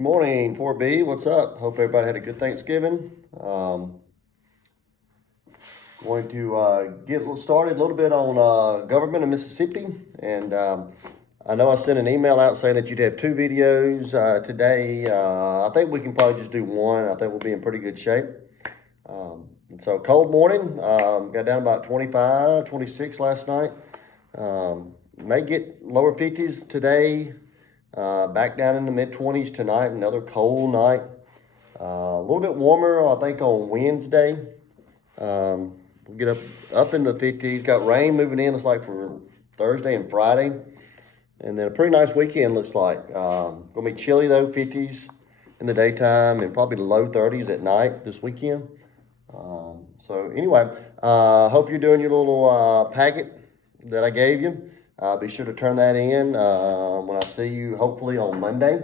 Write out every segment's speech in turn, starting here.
Good morning, 4B. What's up? Hope everybody had a good Thanksgiving. Going to get started a little bit on government in Mississippi. And I know I sent an email out saying that you'd have two videos today. I think we can probably just do one. I think we'll be in pretty good shape. And so cold morning, got down about 25, 26 last night. May get lower 50s today. Back down in the mid-20s tonight, another cold night. A little bit warmer, I think, on Wednesday. We'll get up in the 50s. Got rain moving in, looks like, for Thursday and Friday. And then a pretty nice weekend, looks like. Going to be chilly, though, 50s in the daytime and probably the low 30s at night this weekend. So anyway, hope you're doing your little packet that I gave you. Be sure to turn that in when I see you, hopefully on Monday.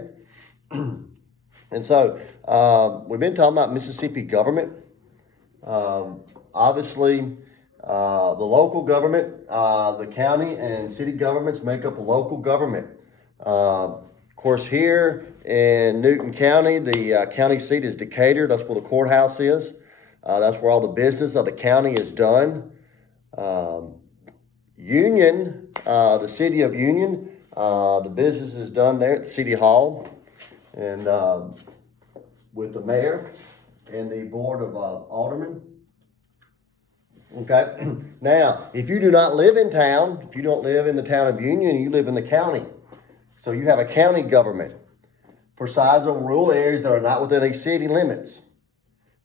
And so we've been talking about Mississippi government. Obviously, the local government, the county and city governments make up a local government. Of course, here in Newton County, the county seat is Decatur. That's where the courthouse is. That's where all the business of the county is done. Union, the city of Union, the business is done there at the City Hall and with the mayor and the board of aldermen. Okay, now if you do not live in town, if you don't live in the town of Union, you live in the county. So you have a county government, presides over rural areas that are not within a city limits.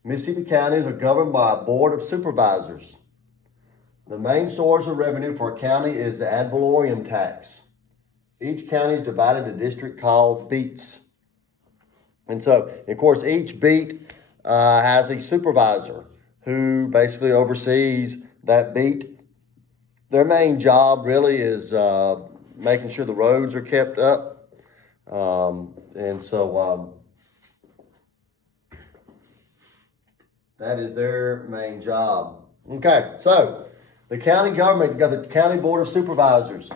Mississippi counties are governed by a board of supervisors. The main source of revenue for a county is the ad valorem tax. Each county is divided into districts called beats. And so, of course, each beat has a supervisor who basically oversees that beat. Their main job really is making sure the roads are kept up. That is their main job. Okay, so the county government, you got the county board of supervisors.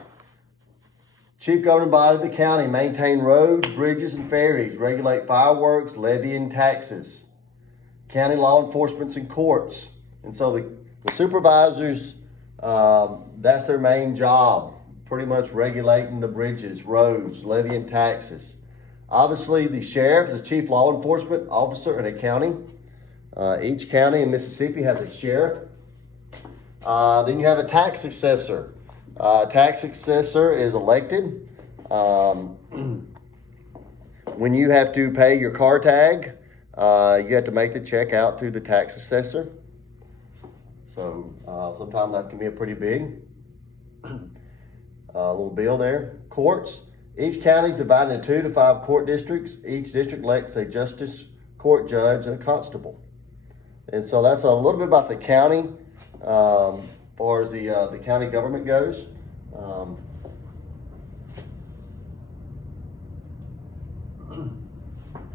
Chief governing body of the county maintain roads, bridges, and ferries, regulate fireworks, levying taxes. County law enforcement and courts. And so the supervisors, that's their main job, pretty much regulating the bridges, roads, levying taxes. Obviously, the sheriff is the chief law enforcement officer in a county. Each county in Mississippi has a sheriff. Then you have a tax assessor. Tax assessor is elected. When you have to pay your car tag, you have to make the check out to the tax assessor. So sometimes that can be a pretty big little bill there. Courts. Each county is divided into 2 to 5 court districts. Each district elects a justice, court judge, and a constable. And so that's a little bit about the county. As far as the county government goes.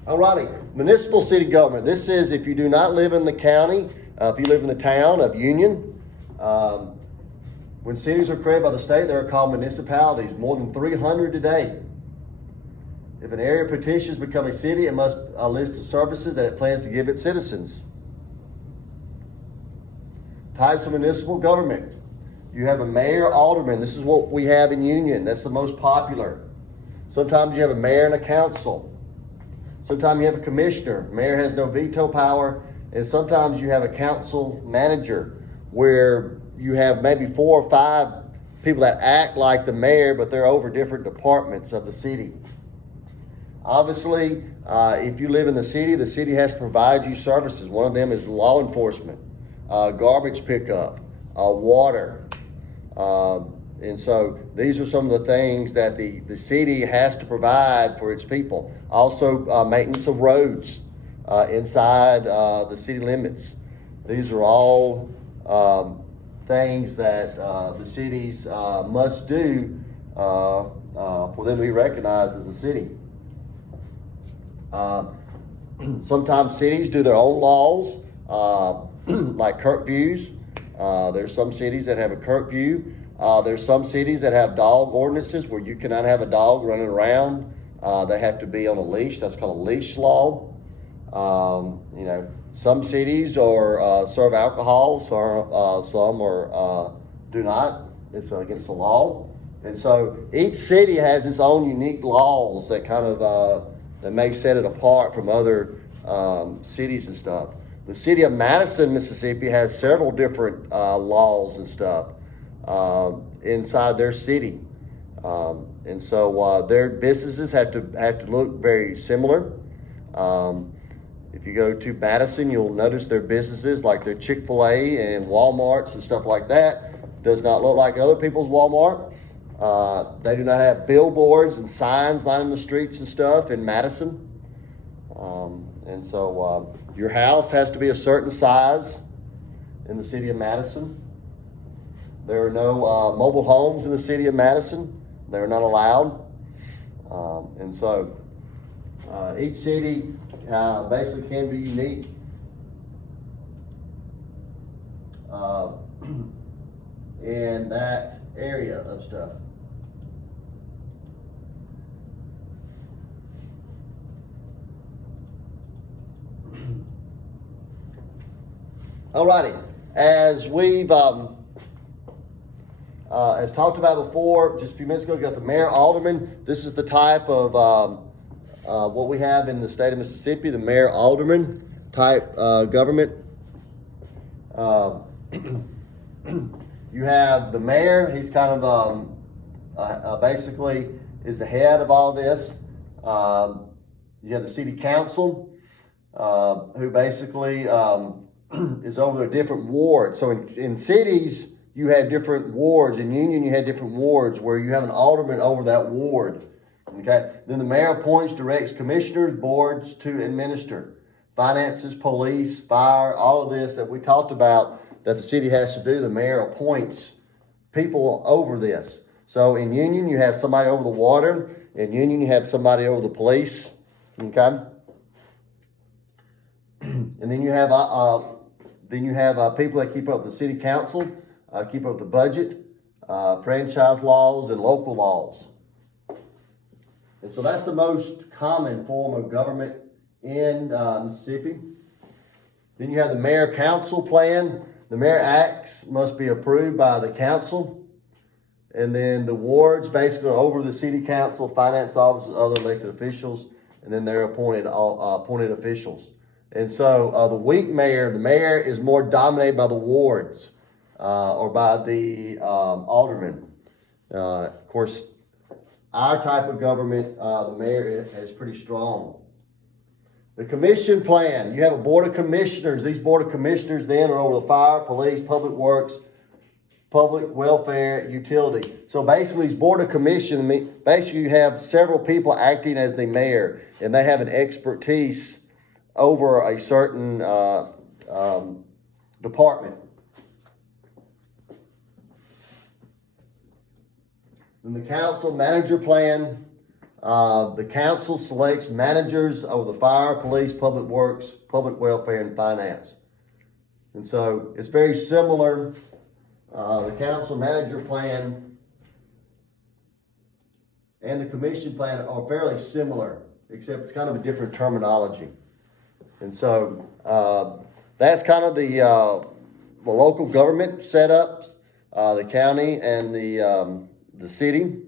Alrighty, municipal city government. This is if you do not live in the county, if you live in the town of Union. When cities are created by the state, they are called municipalities, more than 300 today. If an area petitions become a city, it must list the services that it plans to give its citizens. Types of municipal government. You have a mayor, alderman. This is what we have in Union. That's the most popular. Sometimes you have a mayor and a council. Sometimes you have a commissioner. Mayor has no veto power. And sometimes you have a council manager where you have maybe 4 or 5 people that act like the mayor, but they're over different departments of the city. Obviously, if you live in the city has to provide you services. One of them is law enforcement. Garbage pickup, water. And so these are some of the things that the city has to provide for its people. Also, maintenance of roads inside the city limits. These are all things that the cities must do for them to be recognized as a city. Sometimes cities do their own laws. Like curfews. There's some cities that have a curfew. There's some cities that have dog ordinances where you cannot have a dog running around They have to be on a leash. That's called a leash law. You know, some cities are serve alcohol, some are do not. It's against the law. And so each city has its own unique laws that kind of that may set it apart from other cities and stuff. The city of Madison, Mississippi, has several different laws and stuff inside their city, and so their businesses have to look very similar. If you go to Madison, you'll notice their businesses, like their Chick-fil-A and Walmarts and stuff like that, does not look like other people's Walmart. They do not have billboards and signs lining the streets and stuff in Madison. And so your house has to be a certain size in the city of Madison. There are no mobile homes in the city of Madison. They're not allowed. And so each city basically can be unique. In that area of stuff. Alrighty, as we've as talked about before, just a few minutes ago, we got the mayor, alderman. This is the type of what we have in the state of Mississippi, the mayor, alderman type government. You have the mayor. He's kind of basically is the head of all this. You have the city council, who basically is over the different wards. So in cities, you had different wards. In Union, you had different wards where you have an alderman over that ward. Okay. Then the mayor appoints, directs commissioners, boards to administer. Finances, police, fire, all of this that we talked about that the city has to do, the mayor appoints people over this. So in Union, you have somebody over the water. In Union, you have somebody over the police. Okay. And then you have people that keep up with the city council, keep up with the budget, franchise laws, and local laws. And so that's the most common form of government in Mississippi. Then you have the mayor council plan. The mayor acts must be approved by the council. And then the wards basically are over the city council, finance officers, other elected officials, and then they're appointed officials. And so the weak mayor, the mayor is more dominated by the wards or by the aldermen. Of course, our type of government, the mayor is pretty strong. The commission plan, you have a board of commissioners. These board of commissioners then are over the fire, police, public works, public welfare, utility. So basically, these board of commission, basically you have several people acting as the mayor, and they have an expertise over a certain department. Then the council manager plan. The council selects managers over the fire, police, public works, public welfare, and finance. And so it's very similar. The council manager plan and the commission plan are fairly similar, except it's kind of a different terminology. And so that's kind of the local government setup, the county and the city.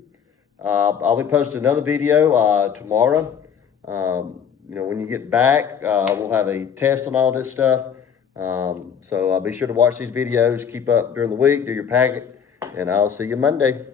I'll be posting another video tomorrow. When you get back, we'll have a test on all this stuff. So be sure to watch these videos, keep up during the week, do your packet, and I'll see you Monday.